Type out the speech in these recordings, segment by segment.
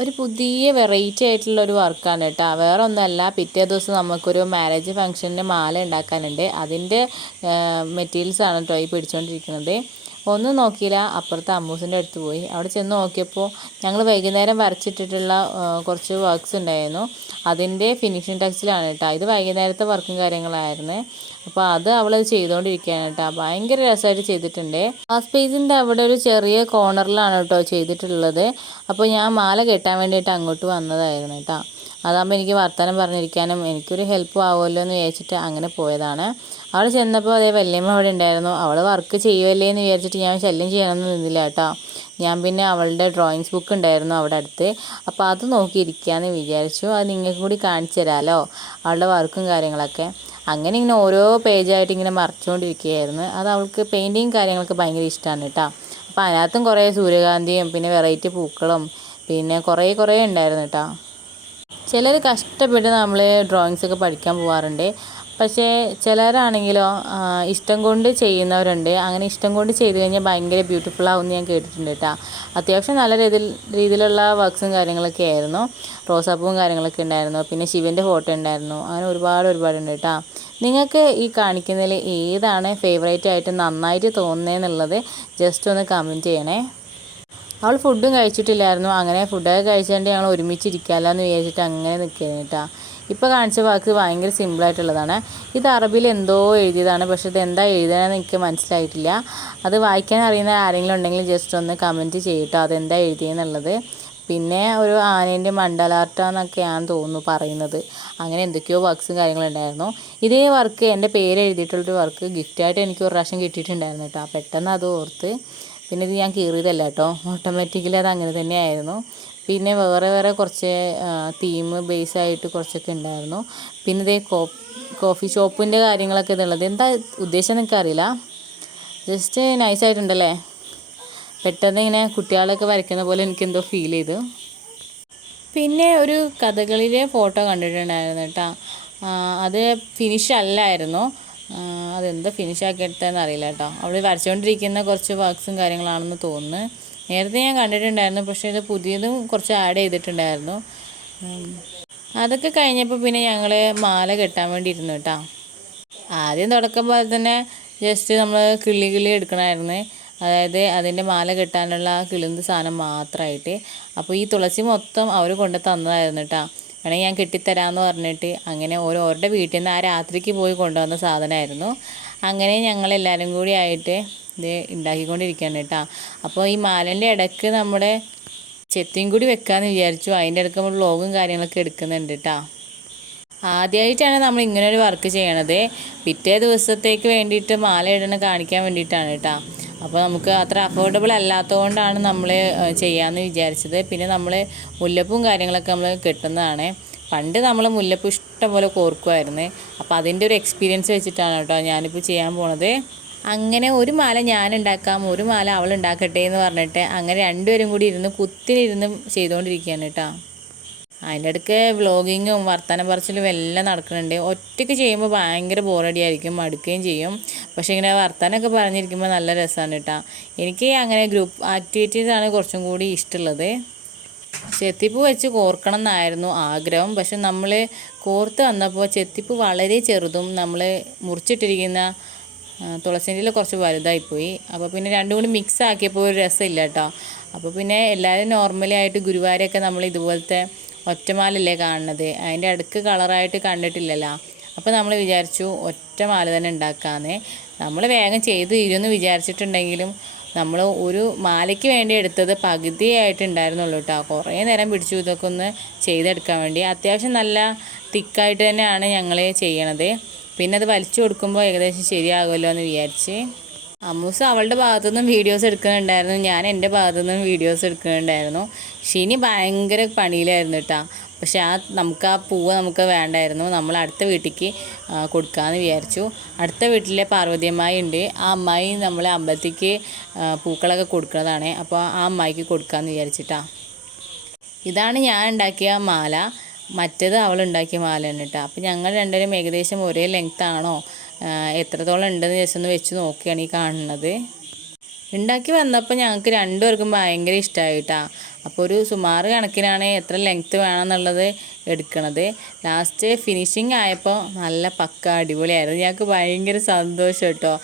ഒരു പുതിയ വെറൈറ്റി ആയിട്ടുള്ള ഒരു വർക്കാണ് കേട്ടോ. വേറെ ഒന്നല്ല പിറ്റേ ദിവസം നമുക്കൊരു മാരേജ് ഫംഗ്ഷന് മാല ഉണ്ടാക്കാനുണ്ട്. അതിന്റെ മെറ്റീരിയൽസ് ആണ് കേട്ടോ ഈ പിടിച്ചുകൊണ്ടിരിക്കുന്നത് ഒന്നും നോക്കിയില്ല അപ്പുറത്തെ അമ്മൂസിന്റെ അടുത്ത് പോയി. അവിടെ ചെന്ന് നോക്കിയപ്പോൾ ഞങ്ങൾ വൈകുന്നേരം വരച്ചിട്ടിട്ടുള്ള കുറച്ച് വർക്ക്സ് ഉണ്ടായിരുന്നു. അതിന്റെ ഫിനിഷിങ് ടച്ചിലാണ് കേട്ടോ ഇത് വൈകുന്നേരത്തെ വർക്കും കാര്യങ്ങളായിരുന്നു. അപ്പോൾ അത് അവൾ ചെയ്തുകൊണ്ടിരിക്കുകയാണ് കേട്ടോ ഭയങ്കര രസമായിട്ട് ചെയ്തിട്ടുണ്ട്. ആ സ്പേസിന്റെ അവിടെ ഒരു ചെറിയ കോർണറിലാണ് കേട്ടോ ചെയ്തിട്ടുള്ളത്. അപ്പോൾ ഞാൻ മാല കെട്ടാൻ വേണ്ടിയിട്ട് അങ്ങോട്ട് വന്നതായിരുന്നു കേട്ടോ അതാകുമ്പോൾ എനിക്ക് വർത്തമാനം പറഞ്ഞിരിക്കാനും എനിക്കൊരു ഹെൽപ്പ് ആവുമല്ലോ എന്ന് വിചാരിച്ചിട്ട് അങ്ങനെ പോയതാണ്. അവൾ ചെന്നപ്പോൾ അതേ വല്യമ്മ അവിടെ ഉണ്ടായിരുന്നു. അവൾ വർക്ക് ചെയ്യുമല്ലേ എന്ന് വിചാരിച്ചിട്ട് ഞാൻ ശല്യം ചെയ്യണമെന്ന് നിന്നില്ല കേട്ടോ. ഞാൻ പിന്നെ അവളുടെ ഡ്രോയിങ്സ് ബുക്ക് ഉണ്ടായിരുന്നു അവിടെ അടുത്ത്. അപ്പോൾ അത് നോക്കിയിരിക്കാമെന്ന് വിചാരിച്ചു. അത് നിങ്ങൾക്ക് കൂടി കാണിച്ചു തരാമല്ലോ അവളുടെ വർക്കും കാര്യങ്ങളൊക്കെ. അങ്ങനെ ഇങ്ങനെ ഓരോ പേജായിട്ട് ഇങ്ങനെ മറച്ചുകൊണ്ടിരിക്കുകയായിരുന്നു അത് അവൾക്ക് പെയിന്റിങ് കാര്യങ്ങളൊക്കെ ഭയങ്കര ഇഷ്ടമാണ് കേട്ടോ. അപ്പോൾ അതിനകത്തും കുറേ സൂര്യകാന്തിയും പിന്നെ വെറൈറ്റി പൂക്കളും പിന്നെ കുറേ കുറേ ഉണ്ടായിരുന്നു കേട്ടോ. ചിലർ കഷ്ടപ്പെട്ട് നമ്മൾ ഡ്രോയിങ്സ് ഒക്കെ പഠിക്കാൻ പോവാറുണ്ട്. പക്ഷേ ചിലരാണെങ്കിലോ ഇഷ്ടം കൊണ്ട് ചെയ്യുന്നവരുണ്ട്. അങ്ങനെ ഇഷ്ടം കൊണ്ട് ചെയ്ത് കഴിഞ്ഞാൽ ഭയങ്കര ബ്യൂട്ടിഫുൾ ആവും ഞാൻ കേട്ടിട്ടുണ്ട് കേട്ടോ അത്യാവശ്യം നല്ല രീതിയിൽ രീതിയിലുള്ള വർക്ക്സും കാര്യങ്ങളൊക്കെ ആയിരുന്നു. റോസാപ്പൂവും കാര്യങ്ങളൊക്കെ ഉണ്ടായിരുന്നു. പിന്നെ ശിവന്റെ ഫോട്ടോ ഉണ്ടായിരുന്നു. അങ്ങനെ ഒരുപാട് ഒരുപാടുണ്ട് കേട്ടോ നിങ്ങൾക്ക് ഈ കാണിക്കുന്നതിൽ ഏതാണ് ഫേവറേറ്റ് ആയിട്ട് നന്നായിട്ട് തോന്നുന്നത് എന്നുള്ളത് ജസ്റ്റ് ഒന്ന് കമന്റ് ചെയ്യണേ. അവൾ ഫുഡും കഴിച്ചിട്ടില്ലായിരുന്നു. അങ്ങനെ ഫുഡൊക്കെ കഴിച്ചുകൊണ്ട് ഞങ്ങൾ ഒരുമിച്ചിരിക്കാമല്ലോ എന്ന് വിചാരിച്ചിട്ട് അങ്ങനെ നിൽക്കുന്നത് കേട്ടോ. ഇപ്പോൾ കാണിച്ച വാക്ക് ഭയങ്കര സിമ്പിളായിട്ടുള്ളതാണ് ഇത് അറബിയിൽ എന്തോ എഴുതിയതാണ്. പക്ഷേ ഇത് എന്താ എഴുതാനെന്ന് എനിക്ക് മനസ്സിലായിട്ടില്ല. അത് വായിക്കാൻ അറിയുന്ന ആരെങ്കിലും ഉണ്ടെങ്കിൽ ജസ്റ്റ് ഒന്ന് കമന്റ് ചെയ്യട്ടോ. അതെന്താ എഴുതിയെന്നുള്ളത്. പിന്നെ ഒരു ആനേന്റെ മണ്ഡലാർട്ട എന്നൊക്കെയാണ് തോന്നുന്നു പറയുന്നത്. അങ്ങനെ എന്തൊക്കെയോ വർക്ക്സും കാര്യങ്ങളുണ്ടായിരുന്നു ഇതേ വർക്ക് എന്റെ പേര് എഴുതിയിട്ടുള്ളൊരു വർക്ക് ഗിഫ്റ്റായിട്ട് എനിക്ക് ഒരു പ്രാവശ്യം കിട്ടിയിട്ടുണ്ടായിരുന്നു കേട്ടോ. പെട്ടെന്ന് അത് ഓർത്ത് പിന്നെ ഇത് ഞാൻ കീറിയതല്ല കേട്ടോ ഓട്ടോമാറ്റിക്കലി അത് അങ്ങനെ തന്നെയായിരുന്നു. പിന്നെ വേറെ വേറെ കുറച്ച് തീം ബേസ് ആയിട്ട് കുറച്ചൊക്കെ ഉണ്ടായിരുന്നു. പിന്നെ ഇതേ കോഫി ഷോപ്പിന്റെ കാര്യങ്ങളൊക്കെ ഇതുള്ളത്. എന്താ ഉദ്ദേശം അറിയില്ല. ജസ്റ്റ് നൈസായിട്ടുണ്ടല്ലേ പെട്ടെന്ന് ഇങ്ങനെ കുട്ടികളൊക്കെ വരയ്ക്കുന്ന പോലെ എനിക്ക് എന്തോ ഫീൽ ചെയ്തു. പിന്നെ ഒരു കഥകളിലെ ഫോട്ടോ കണ്ടിട്ടുണ്ടായിരുന്നു കേട്ടോ. അത് ഫിനിഷ് അല്ലായിരുന്നു. അതെന്താ ഫിനിഷ് ആക്കി എടുത്തതെന്ന് അറിയില്ല കേട്ടോ. അവിടെ വരച്ചുകൊണ്ടിരിക്കുന്ന കുറച്ച് വർക്ക്സും കാര്യങ്ങളാണെന്ന് തോന്നുന്നു. നേരത്തെ ഞാൻ കണ്ടിട്ടുണ്ടായിരുന്നു പക്ഷേ ഇത് പുതിയതും കുറച്ച് ആഡ് ചെയ്തിട്ടുണ്ടായിരുന്നു. അതൊക്കെ കഴിഞ്ഞപ്പോൾ പിന്നെ ഞങ്ങൾ മാല കെട്ടാൻ വേണ്ടി ഇരുന്നു കേട്ടോ. ആദ്യം തുടക്കം പോലെ തന്നെ ജസ്റ്റ് നമ്മൾ കിളി കിളി എടുക്കണമായിരുന്നു. അതായത് അതിന്റെ മാല കെട്ടാനുള്ള കിളിന്ത് സാധനം മാത്രമായിട്ട്. അപ്പോൾ ഈ തുളസി മൊത്തം അവർ കൊണ്ട് തന്നതായിരുന്നു കേട്ടോ. വേണമെങ്കിൽ ഞാൻ കെട്ടിത്തരാമെന്ന് പറഞ്ഞിട്ട് അങ്ങനെ ഓരോരുടെ വീട്ടിൽ നിന്ന് ആ രാത്രിക്ക് പോയി കൊണ്ടുവന്ന സാധനമായിരുന്നു അങ്ങനെ ഞങ്ങളെല്ലാവരും കൂടി ആയിട്ട് ഇത് ഉണ്ടാക്കിക്കൊണ്ടിരിക്കുകയാണ് കേട്ടോ അപ്പോൾ ഈ മാലന്റെ ഇടയ്ക്ക് നമ്മുടെ ചെത്തിയും കൂടി വെക്കാമെന്ന് വിചാരിച്ചു. അതിന്റെ ഇടയ്ക്ക് നമ്മൾ വ്ളോഗും കാര്യങ്ങളൊക്കെ എടുക്കുന്നുണ്ട് കേട്ടോ ആദ്യമായിട്ടാണ് നമ്മൾ ഇങ്ങനെ ഒരു വർക്ക് ചെയ്യണത്. പിറ്റേ ദിവസത്തേക്ക് വേണ്ടിയിട്ട് മാല ഇടണ കാണിക്കാൻ വേണ്ടിയിട്ടാണ് കേട്ടോ അപ്പോൾ നമുക്ക് അത്ര അഫോർഡബിൾ അല്ലാത്തതുകൊണ്ടാണ് നമ്മൾ ചെയ്യാമെന്ന് വിചാരിച്ചത്. പിന്നെ നമ്മൾ മുല്ലപ്പൂവും കാര്യങ്ങളൊക്കെ നമ്മൾ കിട്ടുന്നതാണ്. പണ്ട് നമ്മൾ മുല്ലപ്പൂ ഇഷ്ടം പോലെ കോർക്കുമായിരുന്നു അപ്പോൾ അതിന്റെ ഒരു എക്സ്പീരിയൻസ് വെച്ചിട്ടാണ് കേട്ടോ ഞാനിപ്പോൾ ചെയ്യാൻ പോണത്. അങ്ങനെ ഒരു മാല ഞാൻ ഉണ്ടാക്കാം ഒരു മാല അവൾ ഉണ്ടാക്കട്ടെ എന്ന് പറഞ്ഞിട്ട് അങ്ങനെ രണ്ടുപേരും കൂടി ഇരുന്ന് കുത്തിനിരുന്ന് ചെയ്തുകൊണ്ടിരിക്കുകയാണ് കേട്ടോ. അതിന്റെ ഇടയ്ക്ക് വ്ളോഗിങ്ങും വർത്തമാനം പറച്ചിലും എല്ലാം നടക്കുന്നുണ്ട് ഒറ്റയ്ക്ക് ചെയ്യുമ്പോൾ ഭയങ്കര ബോറടി ആയിരിക്കും മടുക്കുകയും ചെയ്യും. പക്ഷെ ഇങ്ങനെ വർത്തമാനമൊക്കെ പറഞ്ഞിരിക്കുമ്പോൾ നല്ല രസമാണ് കേട്ടോ എനിക്ക് അങ്ങനെ ഗ്രൂപ്പ് ആക്ടിവിറ്റീസ് ആണ് കുറച്ചും കൂടി ഇഷ്ടമുള്ളത് ചെത്തിപ്പ് വെച്ച് കോർക്കണം എന്നായിരുന്നു ആഗ്രഹം. പക്ഷെ നമ്മൾ കോർത്ത് വന്നപ്പോൾ ചെത്തിപ്പ് വളരെ ചെറുതും നമ്മൾ മുറിച്ചിട്ടിരിക്കുന്ന തുളസിന്റെ കുറച്ച് വലുതായിപ്പോയി. അപ്പോൾ പിന്നെ രണ്ടും കൂടി മിക്സ് ആക്കിയപ്പോൾ ഒരു രസമില്ല കേട്ടോ അപ്പോൾ പിന്നെ എല്ലാവരും നോർമലി ആയിട്ട് ഗുരുവായൂരൊക്കെ നമ്മൾ ഇതുപോലത്തെ ഒറ്റമാലല്ലേ കാണുന്നത്. അതിന്റെ അടുക്ക് കളറായിട്ട് കണ്ടിട്ടില്ലല്ലോ. അപ്പോൾ നമ്മൾ വിചാരിച്ചു ഒറ്റ മാല തന്നെ ഉണ്ടാക്കാമെന്ന് നമ്മൾ വേഗം ചെയ്ത് തീരുമെന്ന് വിചാരിച്ചിട്ടുണ്ടെങ്കിലും നമ്മൾ ഒരു മാലയ്ക്ക് വേണ്ടി എടുത്തത് പകുതിയായിട്ടുണ്ടായിരുന്നുള്ളൂ കേട്ടോ. കുറേ നേരം പിടിച്ചു. ഇതൊക്കെ ഒന്ന് ചെയ്തെടുക്കാൻ വേണ്ടി. അത്യാവശ്യം നല്ല തിക്കായിട്ട് തന്നെയാണ് ഞങ്ങൾ ചെയ്യണത്. പിന്നെ അത് വലിച്ചു കൊടുക്കുമ്പോൾ ഏകദേശം ശരിയാകുമല്ലോ എന്ന് വിചാരിച്ച്. അമ്മൂസ് അവളുടെ ഭാഗത്തു നിന്നും വീഡിയോസ് എടുക്കുന്നുണ്ടായിരുന്നു. ഞാൻ എന്റെ ഭാഗത്തു നിന്നും വീഡിയോസ് എടുക്കുന്നുണ്ടായിരുന്നു. ഷിനി ഭയങ്കര പണിയിലായിരുന്നു കേട്ടോ പക്ഷെ ആ നമുക്ക് ആ പൂവ് നമുക്ക് വേണ്ടായിരുന്നു. നമ്മൾ അടുത്ത വീട്ടിലേക്ക് കൊടുക്കാമെന്ന് വിചാരിച്ചു. അടുത്ത വീട്ടിലെ പാർവതിയമ്മായി ഉണ്ട് ആ അമ്മായി നമ്മളെ അമ്പലത്തേക്ക് പൂക്കളൊക്കെ കൊടുക്കുന്നതാണ്. അപ്പോൾ ആ അമ്മായിക്ക് കൊടുക്കാമെന്ന് വിചാരിച്ചിട്ടാ ഇതാണ് ഞാൻ ഉണ്ടാക്കിയ മാല. മറ്റേത് അവൾ ഉണ്ടാക്കിയ മാല തന്നെ കേട്ടോ അപ്പോൾ ഞങ്ങൾ രണ്ടുപേരും ഏകദേശം ഒരേ ലെങ്ത് ആണോ? എത്രത്തോളം ഉണ്ടെന്ന് ജസ്റ്റ് ഒന്ന് വെച്ച് നോക്കുകയാണ് ഈ കാണുന്നത്. ഉണ്ടാക്കി വന്നപ്പോൾ ഞങ്ങൾക്ക് രണ്ടുപേർക്കും ഭയങ്കര ഇഷ്ടമായിട്ടാ അപ്പോൾ ഒരു സുമാറ് കണക്കിനാണ് എത്ര ലെങ്ത്ത് വേണമെന്നുള്ളത് എടുക്കണത്. ലാസ്റ്റ് ഫിനിഷിങ് ആയപ്പോൾ നല്ല പക്ക അടിപൊളിയായിരുന്നു. ഞങ്ങൾക്ക് ഭയങ്കര സന്തോഷം കേട്ടോ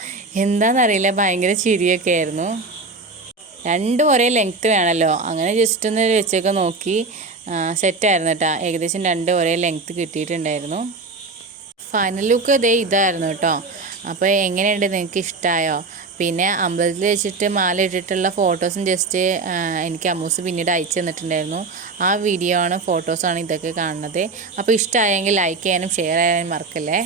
എന്താണെന്നറിയില്ല ഭയങ്കര ചിരിയൊക്കെ ആയിരുന്നു. രണ്ടും ഒരേ ലെങ്ത്ത് വേണമല്ലോ അങ്ങനെ ജസ്റ്റ് ഒന്ന് വെച്ചൊക്കെ നോക്കി സെറ്റായിരുന്നു കേട്ടോ ഏകദേശം രണ്ടും ഒരേ ലെങ്ത്ത് കിട്ടിയിട്ടുണ്ടായിരുന്നു. ഫൈനൽ ലുക്ക് ഇതേ ഇതായിരുന്നു കേട്ടോ അപ്പോൾ എങ്ങനെയുണ്ട് നിങ്ങൾക്ക് ഇഷ്ടമായോ പിന്നെ അമ്പലത്തിൽ വെച്ചിട്ട് മാല ഇട്ടിട്ടുള്ള ഫോട്ടോസും ജസ്റ്റ് എനിക്ക് അമ്മൂസ് പിന്നീട് അയച്ചു തന്നിട്ടുണ്ടായിരുന്നു. ആ വീഡിയോ ആണ് ഫോട്ടോസാണ് ഇതൊക്കെ കാണുന്നത്. അപ്പോൾ ഇഷ്ടമായെങ്കിൽ ലൈക്ക് ചെയ്യാനും ഷെയർ ചെയ്യാനും മറക്കല്ലേ?